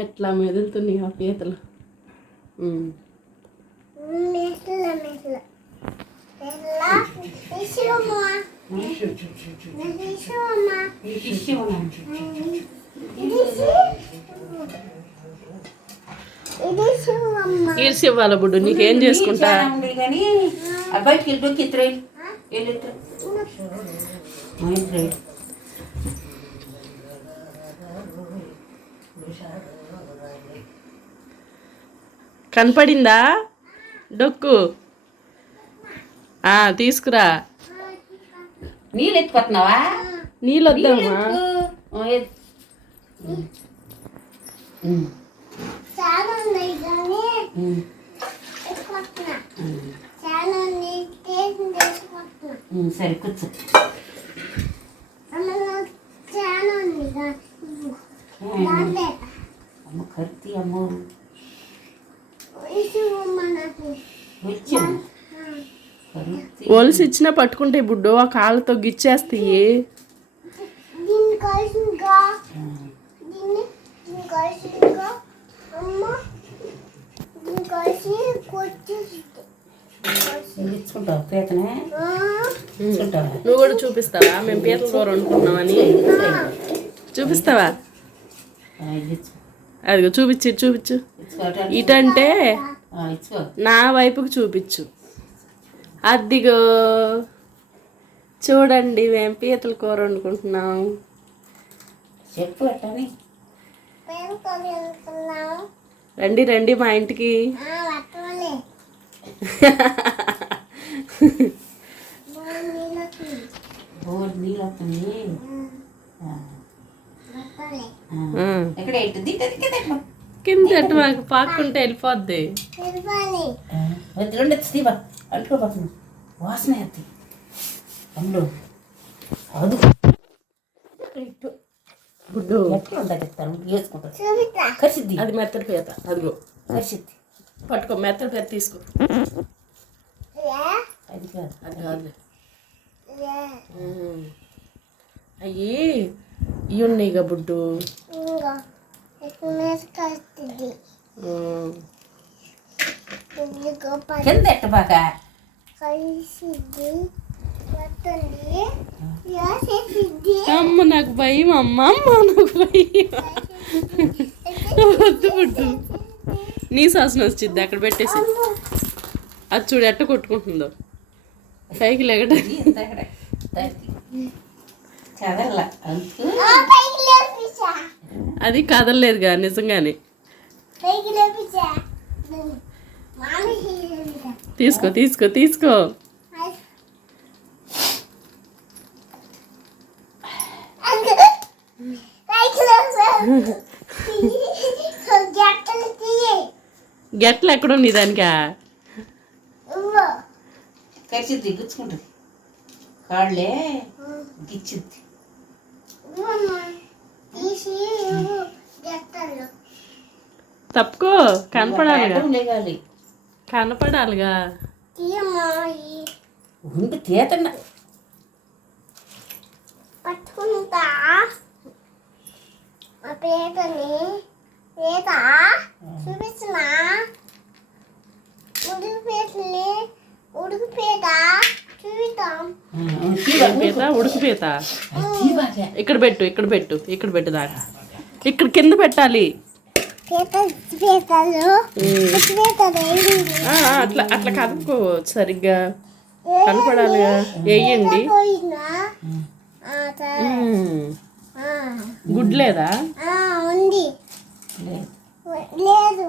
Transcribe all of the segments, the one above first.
ఎట్లా మెదులుతున్నాయి ఆ పీతలు. ఈర్షివ్వాల బుడ్డు, నీకేం చేసుకుంటా కానీ అబ్బాయికి వెళ్ళి ఇద్దరు కనపడిందా డొక్కు? తీసుకురా. నీళ్ళు ఎత్తుకొస్తున్నావా? నీళ్ళు వద్దామా? సరే కూర్చో. అమ్మ కత్తి అమ్మ ఒలిసి ఇచ్చినా పట్టుకుంటే బుడ్డు ఆ కాళ్ళతో గిచ్చేస్తాయి. నువ్వు కూడా చూపిస్తావా? మేము పీతల కూర వండుకున్నామని చూపిస్తావా? అదిగో చూపించు. ఇటంటే నా వైపుకి చూపించు. అదిగో చూడండి, మేము పీతల కూర వండుకుంటున్నాం. చెప్పు. రండి మా ఇంటికి. కింద మాకు పాక్కుంటే వెళ్ళిపోద్ది. అంటుకోపోతుంది వాసన ఎత్తి అందులో గుడ్డు ఎట్లా ఉందా చెప్తాను వేసుకుంటా. కరిసిద్ది. అది మెత్తడి పీత. అదిగో కరిసిద్ది. పట్టుకో, మెత్తడి పీత తీసుకో. అది కాదు, అది కాదు. అయ్యి ఇవి ఉన్నాయిగా బుడ్డు. కింద ఎట్ట బాగా అమ్మ నాకు భయం. అమ్మ నాకు భయం. వద్దు బుడ్డు, నీ సాసన వచ్చింది అక్కడ పెట్టేసి. అది చూడు ఎట్ట కొట్టుకుంటుందో పైకి లెగట. అది కదలలేదుగా నిజంగానే. తీసుకో. గెట్లు ఎక్కడుంది దానికా? కరిసిద్ది, గుచ్చుకుంటుంది కాళ్ళే గిచ్చిద్ది. తప్పుకో, కనపడాలిగా. ఉండి తీతన్నా పట్టుకుంటా పీతని. పీత చూపించిన ఉడుకు పీత చూపిస్తాం. ఉడుకు పీత ఇక్కడ పెట్టు దాకా. ఇక్కడ కింద పెట్టాలి. అట్లా కదుకో, సరిగ్గా కనపడాలిగా. వేయండి. గుడ్ లేదా? ఉంది. లేదు.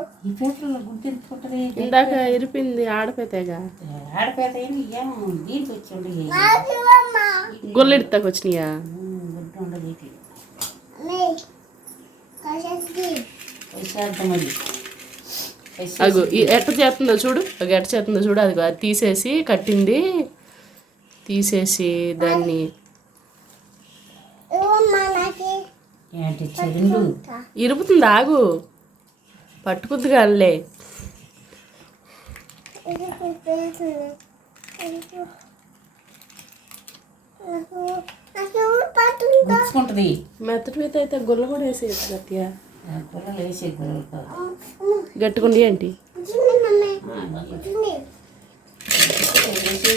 ఇందాక ఇరిపింది ఆడపేతగా. గొల్లెడతాకు వచ్చినాయా? అగో ఎట్ట చేస్తుందో చూడు. అది తీసేసి కట్టింది. తీసేసి దాన్ని ఇరుపుతుంది. ఆగు, పట్టుకుద్ది కాదులే. చూడు పట్టుకుంటా. గుచ్చుకుంటుంది. మెత్తటి మీద అయితే గుల్ల కూడా వేసేయచ్చు గట్టిగా. గుర్రలు వేసే గుర్రలు కాదు. గట్టుకుండి ఏంటి చూడు మమ్మీ. చూడు. వేసి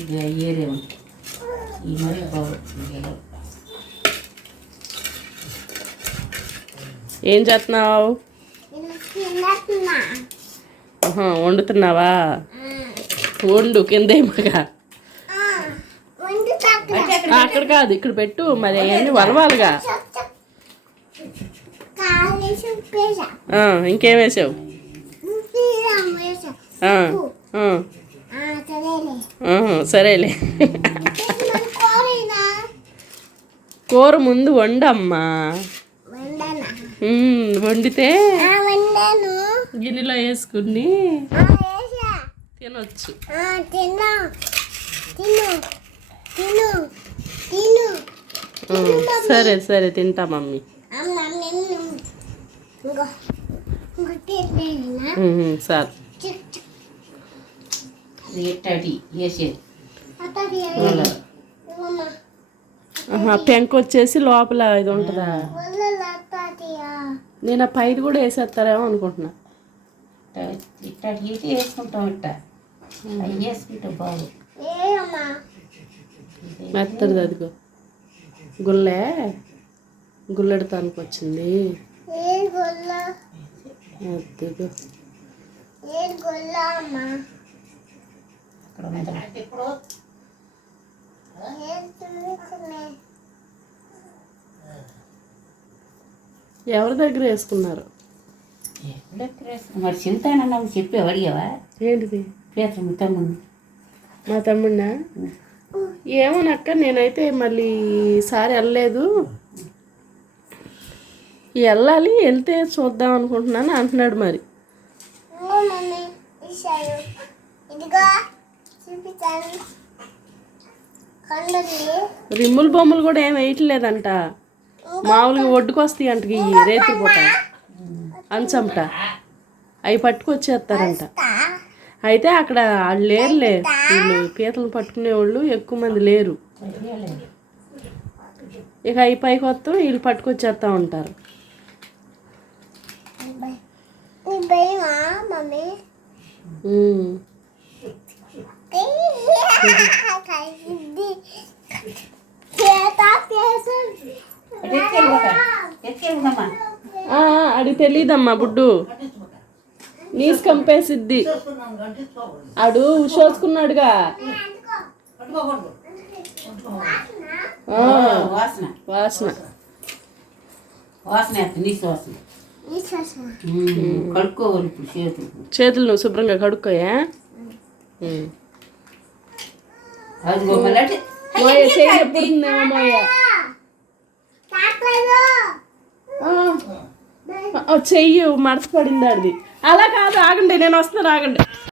ఇది ఏరే ఉంది. ఈ మరి బాగుంది. ఏం చేస్తున్నావు? ఇలా తిన్నట్టున్నా. వండుతున్నావా? వండు కింద మగా వండి తాకు. అక్కడ కాదు ఇక్కడ పెట్టు, మరి అవన్నీ వలవాలిగా. కాలేసి ఉప్పేసా. ఇంకేం వేసావు? వేసా. ఆ, ఆ, సరేలే. సరేలే. కోరినా కూర ముందు వండమ్మా. వండానా? వండితే వండాను. గిన్నెలో వేసుకుని వేసా. తినొచ్చు. తిన్నా. తిను తిను తిను. సరే సరే తింటా మమ్మీ. సార్ ఎట్టటి వేసేది. పెంక వచ్చేసి లోపల ఇది ఉంటుందా? నేను ఆ పైరు కూడా వేసేస్తారేమో అనుకుంటున్నా. ఇట్టటి వేసి వేసుకుంటాం. అవి వేసుకుంటాం బాగు. మెత్తది అదిగో గుల్లే గుల్లెడతానికి వచ్చింది. అదిగో ఎవరి దగ్గర వేసుకున్నారు? మరి చెబుతానన్నా చెప్పి అడిగావా? ఏంటిది? పేరు తమ్ముడు. మా తమ్ముడినా? ఏమోనక్క, నేనైతే మళ్ళీ ఈసారి వెళ్ళలేదు. వెళ్ళాలి, వెళ్తే చూద్దాం అనుకుంటున్నాను అంటున్నాడు. మరి రిమ్ముల బొమ్మలు కూడా ఏం వేయట్లేదంట. మామూలుగా ఒడ్డుకొస్తాయి అంట ఈ రేతి పూట అంచంట. అవి పట్టుకొచ్చేస్తారంట. అయితే అక్కడ వాళ్ళు లేరులే, వీళ్ళు పీతలు పట్టుకునే వాళ్ళు ఎక్కువ మంది లేరు. ఇక అవి పైకి వస్తాం, వీళ్ళు పట్టుకొచ్చేస్తా ఉంటారు. అడిగి తెలీదమ్మా బుడ్డు, నీసు కంపేసిద్ది. ఆడు ఉషోసుకున్నాడుగా. వాసన వాసన వాసన నీసు వాసన. కడుక్కోవాలి ఇప్పుడు చేతులు నువ్వు శుభ్రంగా కడుక్కోయా. చెయ్యి మడత పడింది. అది అలా కాదు, ఆగండి, నేను వస్తాను, ఆగండి.